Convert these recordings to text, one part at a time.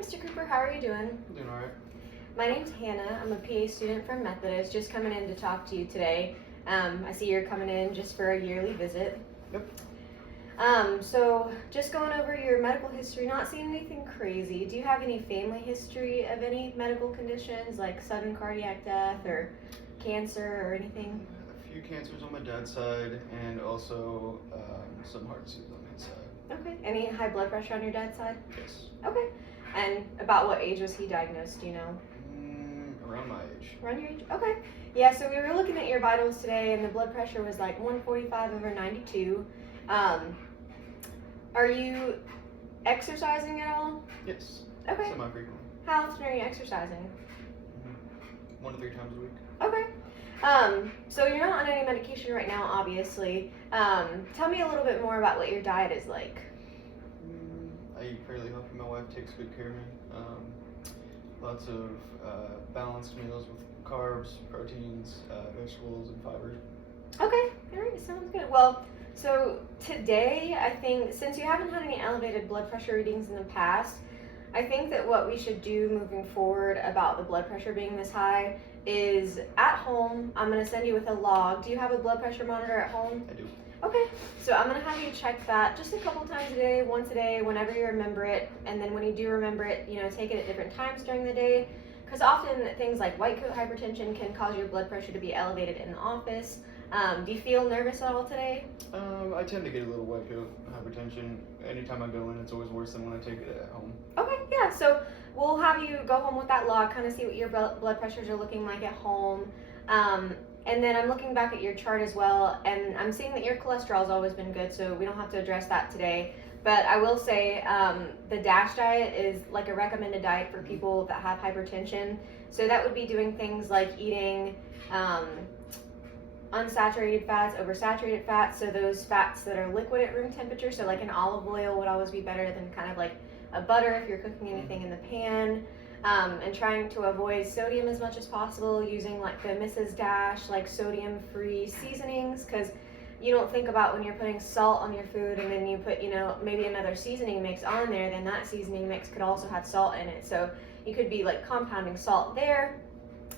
Mr. Cooper. How are you doing? Doing all right. My name's Hannah. I'm a PA student from Methodist, just coming in to talk to you today. I see you're coming in just for a yearly visit. Yep. So just going over your medical history, not seeing anything crazy. Do you have any family history of any medical conditions like sudden cardiac death or cancer or anything? A few cancers on my dad's side, and also some heart disease on my side. Okay. Any high blood pressure on your dad's side? Yes. Okay. And about what age was he diagnosed, do you know? Around my age. Around your age? Okay. Yeah, so we were looking at your vitals today, and the blood pressure was like 145/92. Are you exercising at all? Yes. Okay. Semi-frequently. How often are you exercising? 1 to 3 times a week. Okay. So you're not on any medication right now, obviously. Tell me a little bit more about what your diet is like. I eat fairly healthy. My wife takes good care of me. Lots of balanced meals with carbs, proteins, vegetables, and fibers. Okay, all right, sounds good. Well, so today, I think, since you haven't had any elevated blood pressure readings in the past, I think that what we should do moving forward about the blood pressure being this high is at home, I'm going to send you with a log. Do you have a blood pressure monitor at home? I do. Okay, so I'm going to have you check that just a couple times a day, once a day, whenever you remember it. And then when you do remember it, take it at different times during the day. Because often things like white coat hypertension can cause your blood pressure to be elevated in the office. Do you feel nervous at all today? I tend to get a little white coat hypertension. Anytime I go in, it's always worse than when I take it at home. Okay, yeah, so we'll have you go home with that log, kind of see what your blood pressures are looking like at home. And then I'm looking back at your chart as well, and I'm seeing that your cholesterol's always been good, so we don't have to address that today. But I will say the DASH diet is like a recommended diet for people that have hypertension. So that would be doing things like eating unsaturated fats, oversaturated fats, so those fats that are liquid at room temperature, so like an olive oil would always be better than kind of like a butter if you're cooking anything in the pan. And trying to avoid sodium as much as possible, using like the Mrs. Dash, like sodium-free seasonings, because you don't think about when you're putting salt on your food and then you put, maybe another seasoning mix on there, then that seasoning mix could also have salt in it. So you could be like compounding salt there.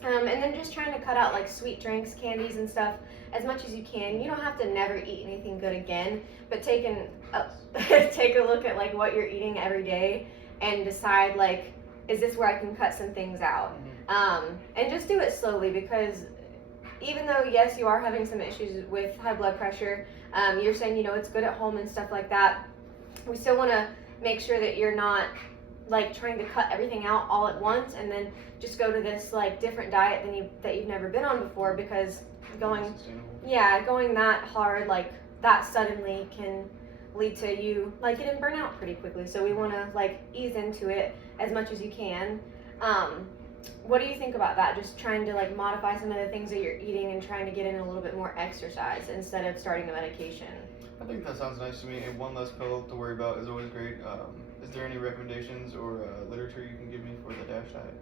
And then just trying to cut out like sweet drinks, candies and stuff as much as you can. You don't have to never eat anything good again, but take a look at like what you're eating every day and decide like, is this where I can cut some things out? And just do it slowly, because even though, yes, you are having some issues with high blood pressure, you're saying, it's good at home and stuff like that, we still want to make sure that you're not like trying to cut everything out all at once and then just go to this like different diet that you've never been on before, because going that hard, like that suddenly can lead to you like getting burnt out pretty quickly. So we want to like ease into it as much as you can. What do you think about that? Just trying to like modify some of the things that you're eating and trying to get in a little bit more exercise instead of starting the medication. I think that sounds nice to me, and one less pill to worry about is always great. Is there any recommendations or literature you can give me for the DASH diet?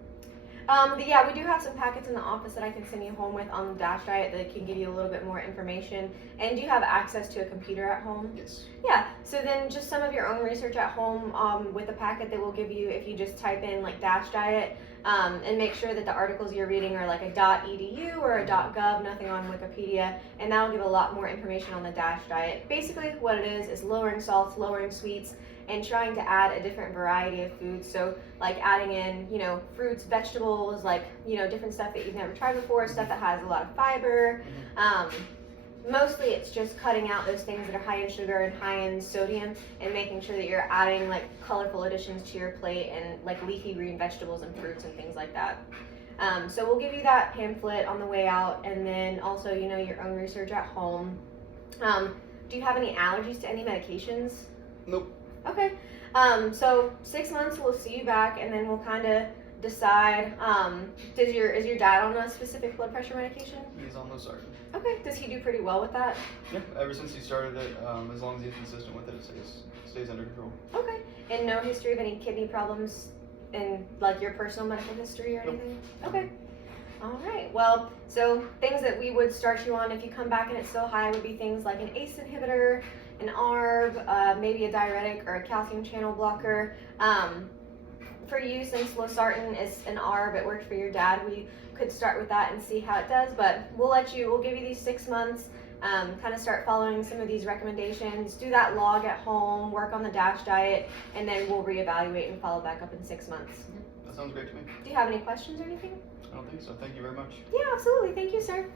Yeah, we do have some packets in the office that I can send you home with on the DASH diet that can give you a little bit more information. And do you have access to a computer at home? Yes. Yeah, so then just some of your own research at home with the packet that we'll give you if you just type in like DASH diet, and make sure that the articles you're reading are like a .edu or a .gov, nothing on Wikipedia, and that'll give a lot more information on the DASH diet. Basically what it is lowering salts, lowering sweets, and trying to add a different variety of foods. So like adding in, fruits, vegetables, like, different stuff that you've never tried before, stuff that has a lot of fiber. Mostly it's just cutting out those things that are high in sugar and high in sodium, and making sure that you're adding like colorful additions to your plate and like leafy green vegetables and fruits and things like that. So we'll give you that pamphlet on the way out, and then also, your own research at home. Do you have any allergies to any medications? Nope. Okay, so 6 months we'll see you back, and then we'll kind of decide. Is your dad on a specific blood pressure medication? He's on Losartan. Okay, does he do pretty well with that? Yeah, ever since he started it, as long as he's consistent with it, it stays under control. Okay, and no history of any kidney problems in like your personal medical history or anything? Nope. Okay. All right, well, so things that we would start you on if you come back and it's still high would be things like an ACE inhibitor, an ARB, maybe a diuretic or a calcium channel blocker. for you, since losartan is an ARB, it worked for your dad, we could start with that and see how it does. But we'll give you these 6 months, kind of start following some of these recommendations, do that log at home, work on the DASH diet, and then we'll reevaluate and follow back up in 6 months. That sounds great to me. Do you have any questions or anything? I don't think so. Thank you very much. Yeah, absolutely. Thank you, sir.